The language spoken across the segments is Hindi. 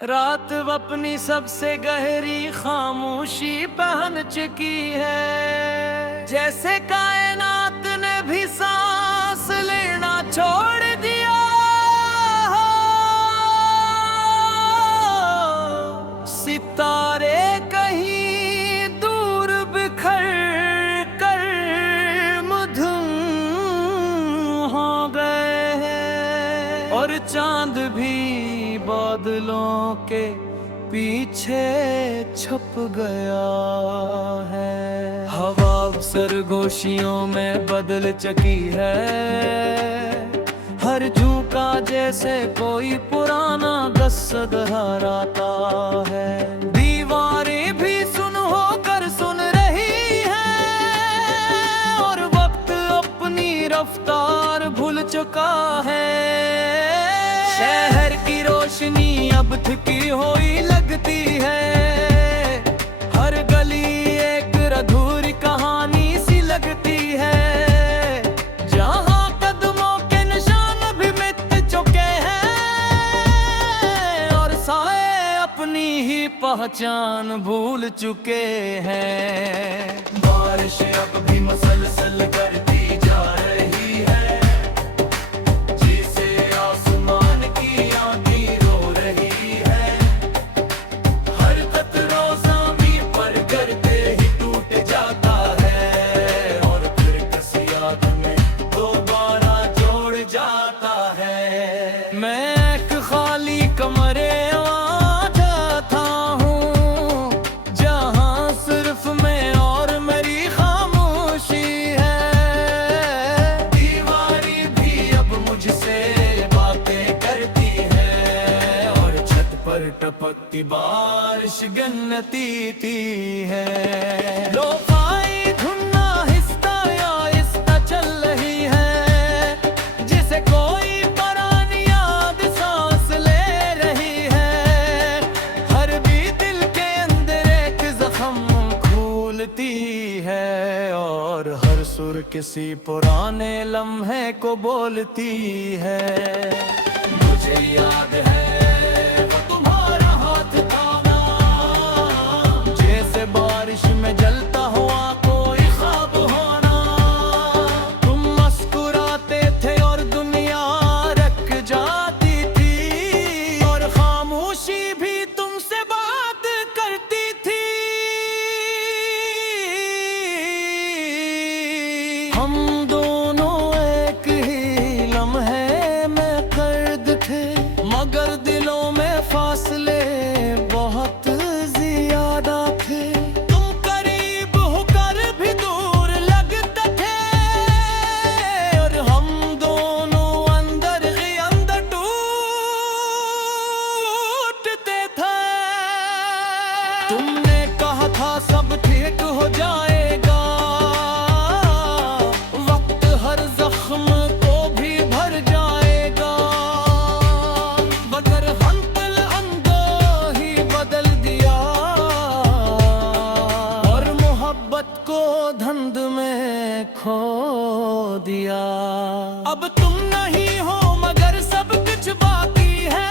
रात अपनी सबसे गहरी खामोशी पहन चुकी है, जैसे कायनात ने भी सांस लेना छोड़ दिया हो। सितारे कहीं दूर बिखर कर मधुम हो गए हैं, और चांद भी बादलों के पीछे छुप गया है। हवा सरगोशियों में बदल चुकी है, हर झोंका जैसे कोई पुराना गस्सा दोहराता है। दीवारें भी सुन होकर सुन रही हैं, और वक्त अपनी रफ्तार भूल चुका है। शहर की रोशनी अब थकी हुई लगती है, हर गली एक अधूरी कहानी सी लगती है। जहाँ कदमों के निशान भी मिट चुके हैं, और साए अपनी ही पहचान भूल चुके हैं। बारिश अब भी मसलसल करती जा रही है, टपकती बारिश गन्नती ती है। लो-फाई धुन आहिस्ता आहिस्ता चल रही है, जिसे कोई पुरानी याद सांस ले रही है। हर भी दिल के अंदर एक जख्म खोलती है, और हर सुर किसी पुराने लम्हे को बोलती है। मुझे याद है बारिश में जलता हुआ कोई ख्वाब होना। तुम मुस्कुराते थे और दुनिया रख जाती थी, और खामोशी भी तुमसे बात करती थी। हम दोनों एक ही लम्हे में कैद थे, मगर दिलों में फासले बहुत ज्यादा थे। तुमने कहा था सब ठीक हो जाएगा, वक्त हर जख्म को भी भर जाएगा। मगर हंतल अंदो ही बदल दिया, और मोहब्बत को धुंध में खो दिया। अब तुम नहीं हो मगर सब कुछ बाकी है।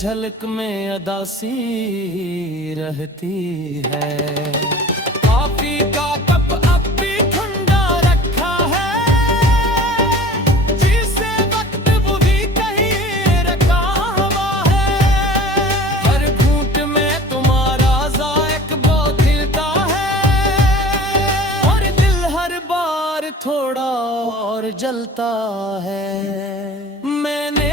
झलक में अदासी रहती है। कॉफी का कप अब भी ठंडा रखा है, जिसे वक्त वो भी कहीं रखा हुआ है। हर घूंट में तुम्हारा ज़ायक वो खिलता है, और दिल हर बार थोड़ा और जलता है। मैंने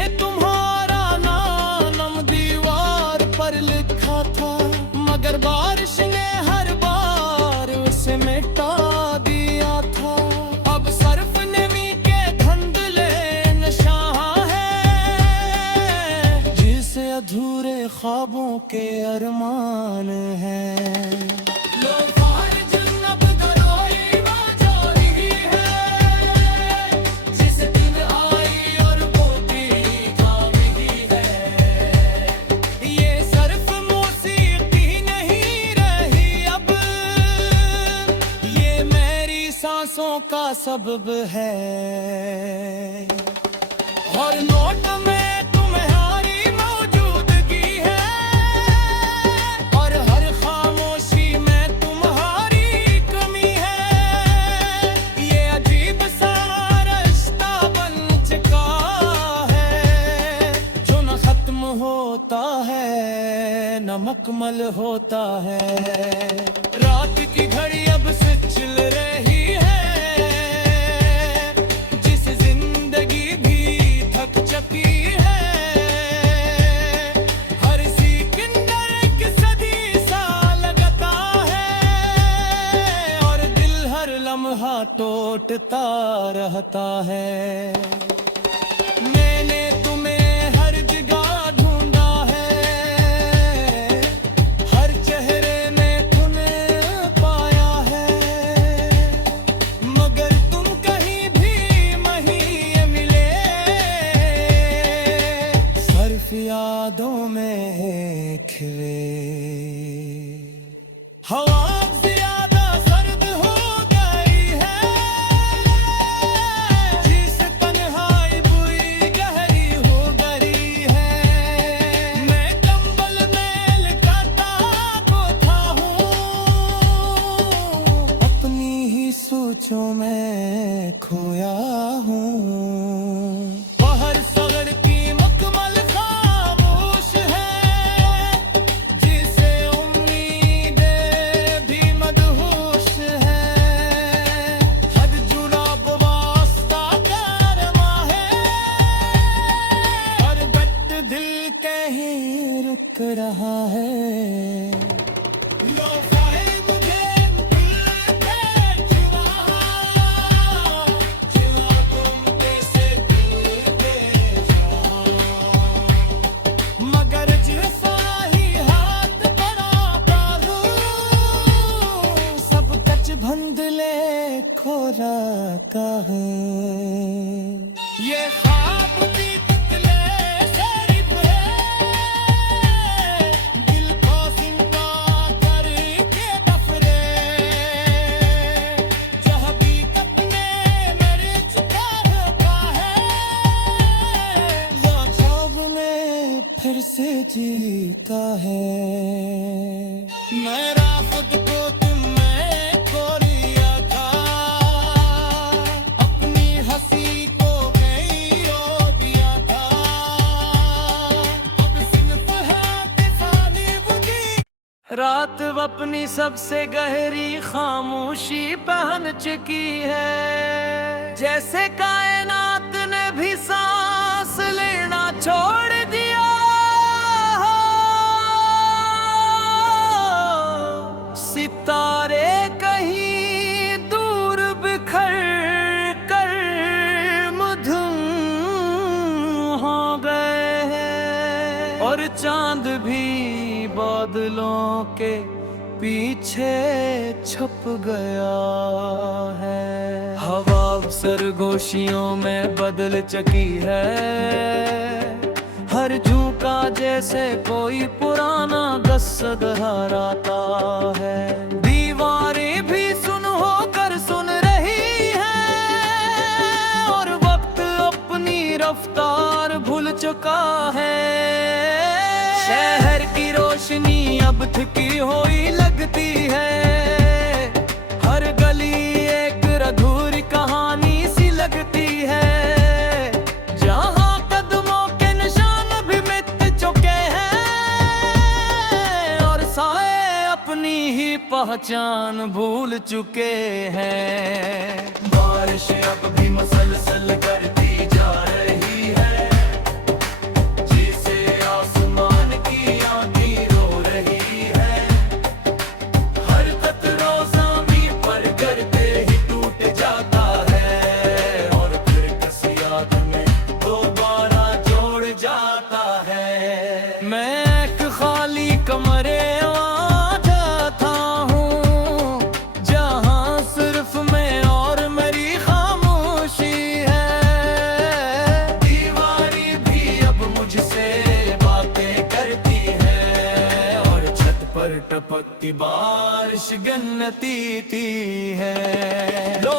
लिखा था, मगर बारिश ने हर बार उसे मिटा दिया था। अब सर्फ नमी के धुंधले निशान है, जिसे अधूरे ख्वाबों के अरमान हैं। ये सर्फ मौसीकी नहीं का सबब है। हर नोट में तुम्हारी मौजूदगी है और हर खामोशी में तुम्हारी कमी है। ये अजीब सा रिश्ता बन चुका है जो न खत्म होता है न मुकम्मल होता है। रात की घड़ी अब से चल रही है, जिस जिंदगी भी थक चुकी है। हर सिकंदर एक सदी सा लगता है और दिल हर लम्हा टूटता रहता है। मैंने तुम्हें हर जगह ढूंढा है, हर चेहरे में तुम्हें पाया है, मगर तुम कहीं भी नहीं मिले। सिर्फ यादों में खिले। हवा ज्यादा सर्द हो गई है, जिस तन्हाई बुई गहरी हो गई है। मैं कंबल में लिटाता को था हूँ, अपनी ही सोचों में खोया हूँ। बाहर सगर की मुकम्मल खामोश है, जिसे उम्मीदें भी मदहोश है। हद जुराब वास्ता करना है और गट दिल कहीं रुक रहा है। लो खाए मुझे दिल के जुआ, जुआ तुम कैसे दिल के जुआ। मगर जैसा ही हाथ बढ़ाता हूँ, सब कच भंदले खोरा का है। ये ख्वाब भी तितले शरीफ है, दिल को सिमटा करके डफरे। जहाँ भी अपने मेरे चुका होता है, वो ख्वाब में फिर से जीता है। मेरा खुद को तुम में खो लिया था, अपनी हंसी को कहीं खो दिया था। अब सिर्फ हाथ साली बुझी। रात अपनी सबसे गहरी खामोशी पहन चुकी है, जैसे कायनात ने भी सांस लेना छोड़ दिया। सितारे कहीं दूर बिखर कर मधुम हो गए हैं और चांद भी बादलों के पीछे छुप गया है। हवा सरगोशियों में बदल चुकी है, हर झोंका जैसे कोई पुराना गस्स दोहराता है। दीवारें भी सुन होकर सुन रही हैं और वक्त अपनी रफ्तार भूल चुका है। शहर की रोशनी अब थकी हुई लगती है, हर गली एक अधूरी कहानी सी लगती है। जहाँ कदमों के निशान भी मिट चुके हैं और साए अपनी ही पहचान भूल चुके हैं। बारिश अब भी मसलसल करती जा रही है, जिसे आसमान की आंधी रो रही है। हर कतरा ज़मीन पर गिरते ही टूट जाता है और फिर किसी याद में दोबारा जोड़ जाता है। मैं एक खाली कमरे जाता हूँ, जहाँ सिर्फ मैं और मेरी खामोशी है। दीवारी भी अब मुझसे बातें करती है और छत पर टपकती बारिश गन्नती है। लो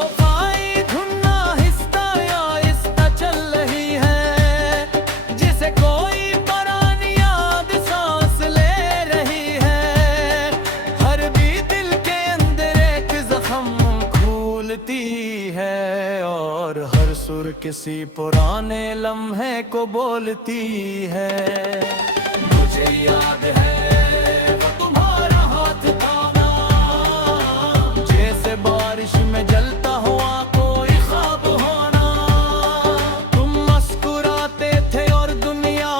किसी पुराने लम्हे को बोलती है। मुझे याद है वो तुम्हारा हाथ थामा, जैसे बारिश में जलता हुआ कोई ख्वाब होना। तुम मुस्कुराते थे और दुनिया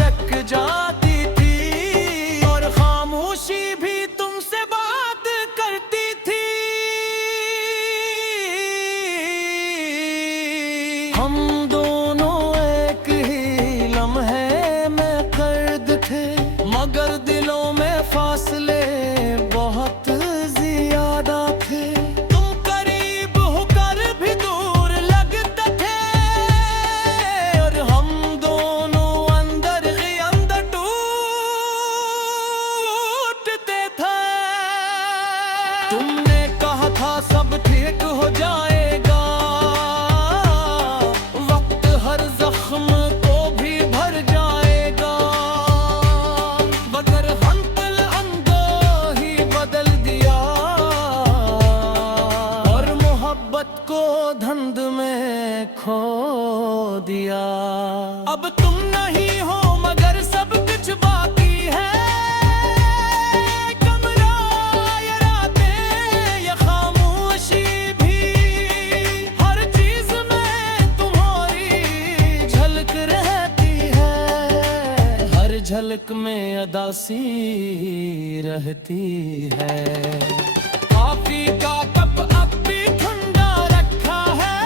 रख जाती थी, और खामोशी भी तुमसे बात करती थी। हम दोनों एक ही लम्हे में कैद थे, मगर दिलों में फासले बहुत ज्यादा थे। तुम करीब होकर भी दूर लगते थे, और हम दोनों अंदर ही अंदर टूटते थे। तुमने कहा था सब ठीक हो जाएगा, वक्त हर जख्म को भी भर जाएगा, मगर हम दिल अंदर ही बदल दिया, और मोहब्बत को धुंध में खो दिया। अब तुम नहीं हो मगर सब कुछ बाकी है, कमरा ये रातें ये खामोशी भी, हर चीज में तुम्हारी झलक रहती है, हर झलक में अदासी रहती है। कॉफी का कप अब भी ठंडा रखा है,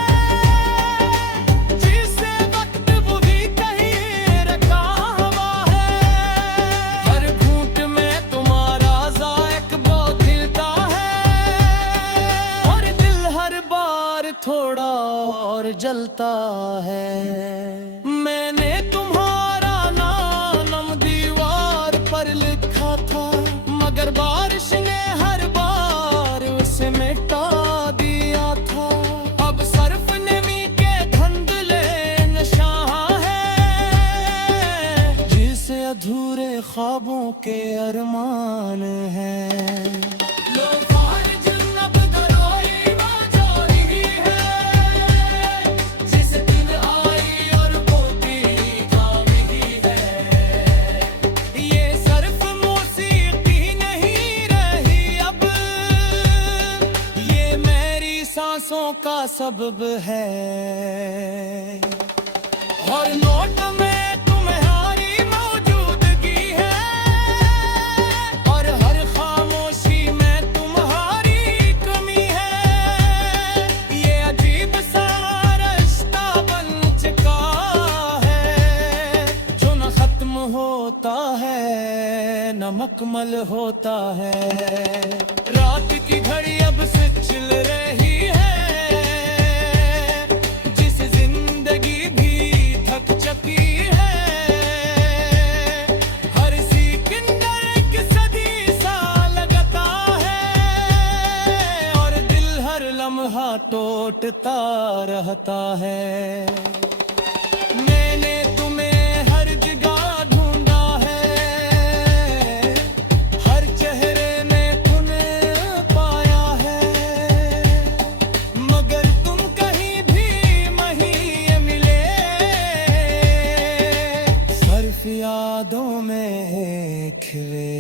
जिसे वक्त वो भी कहीं रखा हुआ है, हर घूंट में तुम्हारा ज़ायक़ा खिलता है, और दिल हर बार थोड़ा और जलता है। मैंने तुम्हारा नाम दीवार पर लिखा था, मगर बारिश ने हर बार उसे मिटा दिया था। अब सर्फ नमी के धुंधले नशा है, जिसे अधूरे ख्वाबों के अरमान हैं। लो फारिज अब गरोई बाजारी है, जिस दिन आई और बोती थामी है। ये सर्फ मौसीकी नहीं रही अब, ये मेरी सांसों का सबब है, और नोट में तुम्हारी मौजूदगी है, और हर खामोशी में तुम्हारी कमी है। ये अजीब सा रिश्ता बन चुका है, जो न खत्म होता है न मुकम्मल होता है। रात की घड़ी अब से चल रही है, जिस जिंदगी भी थक चुकी है, हर सिकंदर एक सदी सा लगता है, और दिल हर लम्हा टूटता रहता है। मैंने तुम्हें हर जगह ढूंढा है, हर चेहरे में तुम्हें पाया है, मगर तुम कहीं भी नहीं मिले। सर्फ यादों में खिले,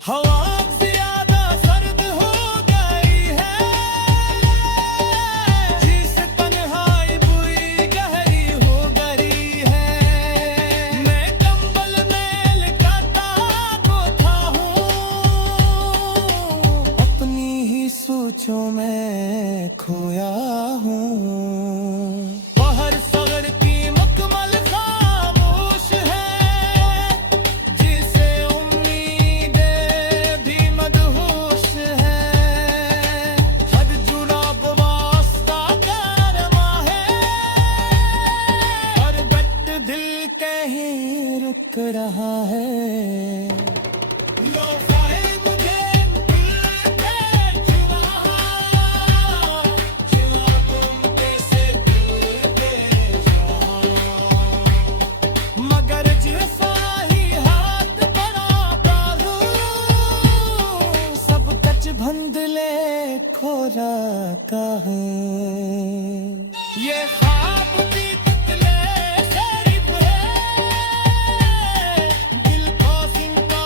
हवा अब ज्यादा सर्द हो गई है, जिस तन्हाई बुई गहरी हो गई है। मैं कंबल में लिटाता तो था हूँ, अपनी ही सोचों में खोया हूँ। बाहर सगर की मुकम्मल खामोश है, जिसे उम्मीदें भी मदहोश है, हद जुराब वास्ता गरमा है, और बट दिल कहीं रुक रहा है। लो फाए मुझे दिल के जुआ, जुआ तुम कैसे दिल के जुआ, मगर जिफा ही हाथ बढ़ाता हूँ, सब कच भंदले खोरा का हूँ। ये ख्वाब भी तितले शरीफ है, दिल को जिंदा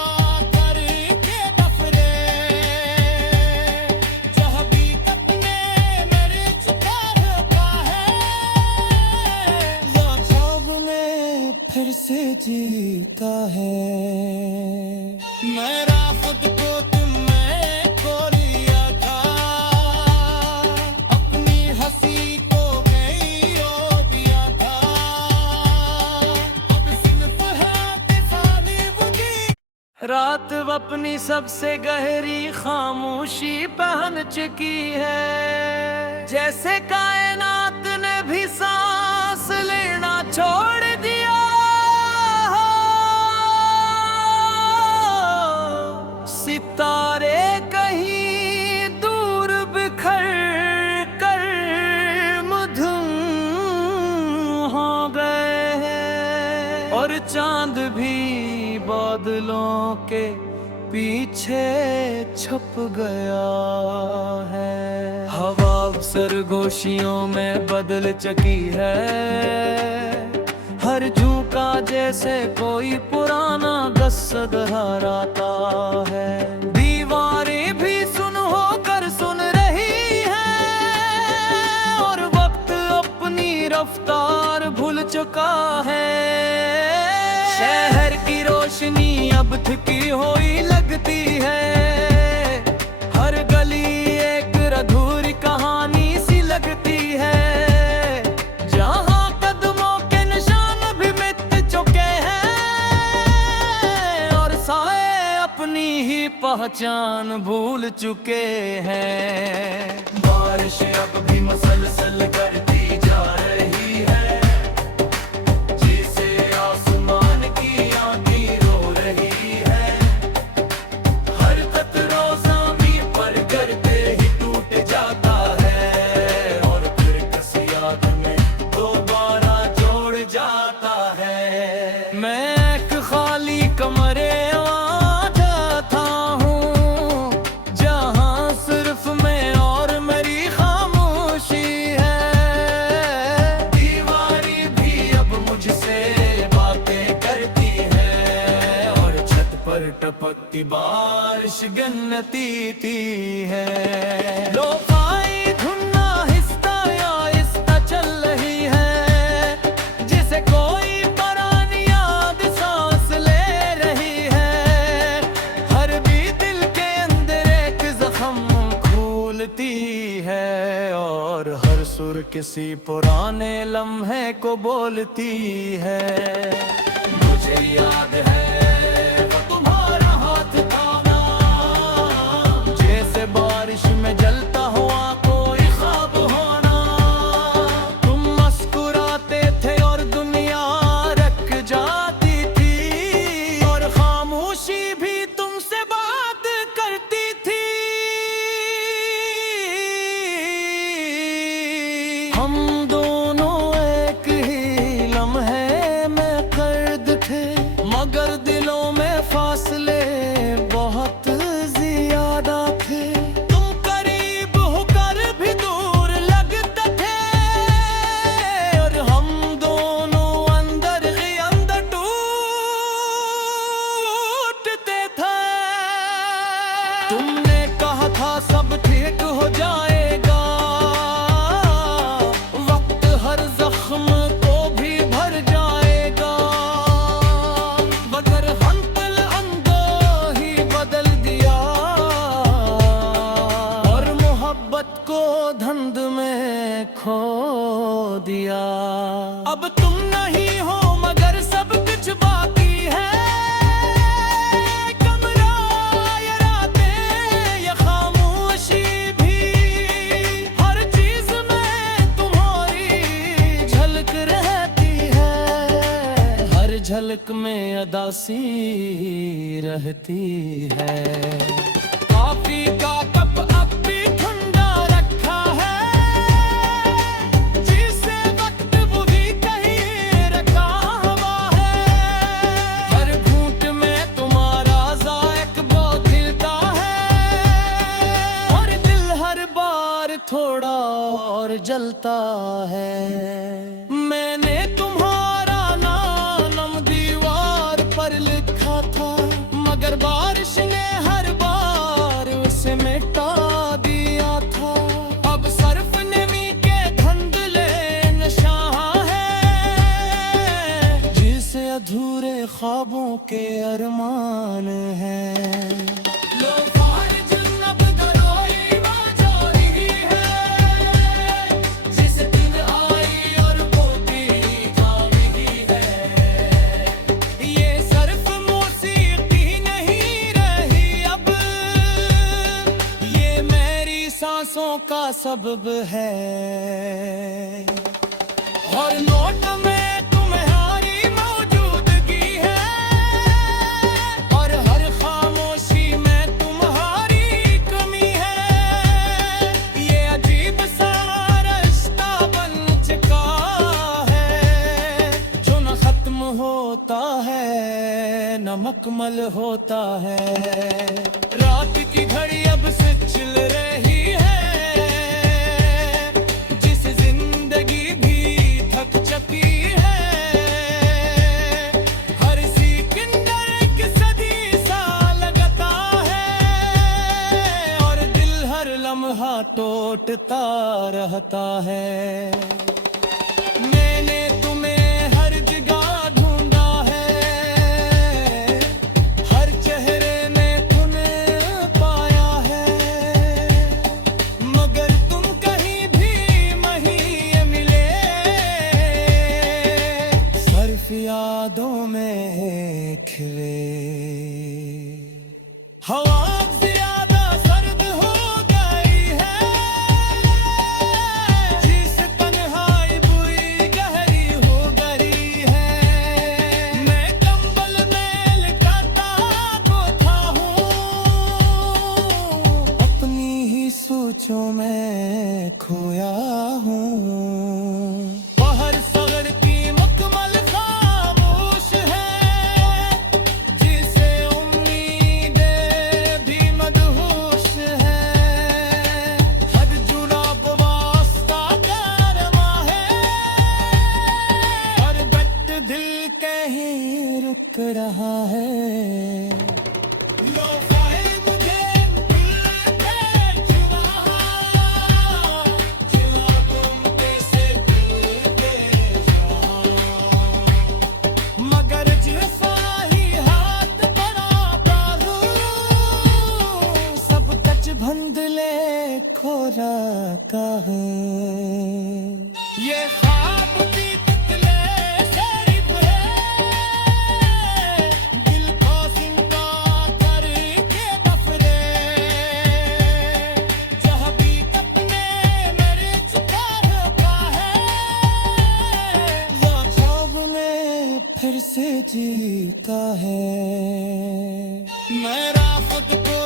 करके डफरे, जहाँ भी अपने मेरे चुका होता है, या ख्वाब में फिर से जीता है। मेरा खुद को तुम में खो लिया था, अपनी हंसी को बेइयो दिया था, अब सिर्फ हाथ साली बुझी। रात अपनी सबसे गहरी खामोशी पहन चुकी है, जैसे कायनात ने भी सांस लेना छोड़ दिया। सितारे कहीं दूर बिखर कर मधुम हो गए हैं, और चांद भी बादलों के पीछे छुप गया है। हवा सरगोशियों में बदल चुकी है, हर झोंका जैसे कोई पुराना गस्सा दोहराता है। दीवारें भी सुन होकर सुन रही हैं, और वक्त अपनी रफ्तार भूल चुका है। शहर की रोशनी अब थकी हुई लगती है, हर गली एक अधूरी कहानी सी लगती है, जहाँ कदमों के निशान भी मिट चुके हैं, और साए अपनी ही पहचान भूल चुके हैं। बारिश अब भी मसलसल करती जा रही है, जिसे आसमान की आंधी रो रही है, हर कतरा ज़मीन पर गिरते ही टूट जाता है, और फिर किसी याद में दोबारा जोड़ जाता है। मैं एक खाली कमरे में जाता हूँ, जहाँ सिर्फ मैं और मेरी खामोशी है। दीवारी भी अब मुझसे बातें करती है, और छत पर टपकती बारिश गन्नती ती है। लो पाई धुन आहिस्ता आहिस्ता चल रही है, जिसे कोई पुरानी याद सांस ले रही है, हर भी दिल के अंदर एक जख्म खोलती है, और हर सुर किसी पुराने लम्हे को बोलती है। मुझे याद है वो तुम्हारा हाथ थामा, जैसे बारिश में जलता हुआ कोई ख्वाब होना। तुम मुस्कुराते थे और दुनिया रख जाती थी, और खामोशी भी तुमसे बात करती थी। हम दोनों एक ही लम्हे में कैद थे, मगर दिलों में फासले बहुत ज्यादा थे। तुम करीब होकर भी दूर लगते थे, और हम दोनों अंदर ही अंदर टूटते थे। तुमने कहा था सब ठीक हो जाएगा, वक्त हर जख्म को भी भर जाएगा, मगर हम पल अंदर ही बदल दिया, और मोहब्बत को धुंध में खो दिया। अब तुम नहीं हो मगर सब कुछ बाकी है, कमरा ये रातें ये खामोशी भी, हर चीज में तुम्हारी झलक रहती है, हर झलक में अदासी रहती है। कॉफी का कप अब भी ठंडा रखा है, जिसे वक्त वो भी कहीं रखा हुआ है, हर घूंट में तुम्हारा ज़ायक बहुत खिलता है, और दिल हर बार थोड़ा और जलता है। मैंने तुम्हारा नाम दीवार पर लिखा था, मगर बारिश ने हर बार उसे मिटा दिया था। अब सर्फ नमी के धुंधले नशा है, जिसे अधूरे ख्वाबों के अरमान हैं। सांसों का सबब है, और नोट में तुम्हारी मौजूदगी है, और हर खामोशी में तुम्हारी कमी है। ये अजीब सा रिश्ता बन चुका है, जो न खत्म होता है न मुकम्मल होता है। रात की घड़ी अब से चल रही टूटता रहता है। मैंने तुम्हें हर जगह ढूंढा है, हर चेहरे में तुम्हें पाया है, मगर तुम कहीं भी नहीं मिले। सिर्फ यादों में खिले। हवा सोचों में खोया हूँ। बाहर शहर की मुकम्मल खामोश है, जिसे उम्मीदें भी मदहोश है। हर जुड़ा वास्ता गरमा है, और बट दिल कहीं रुक रहा है। भंधले खोरा कहाँ, ये ख्वाब भी तितले शरीफ है, दिल को सिमटा करके नफरे। जहाँ भी अपने मेरे चुका होता है, या ख्वाब में फिर से जीता है। मेरा खुद को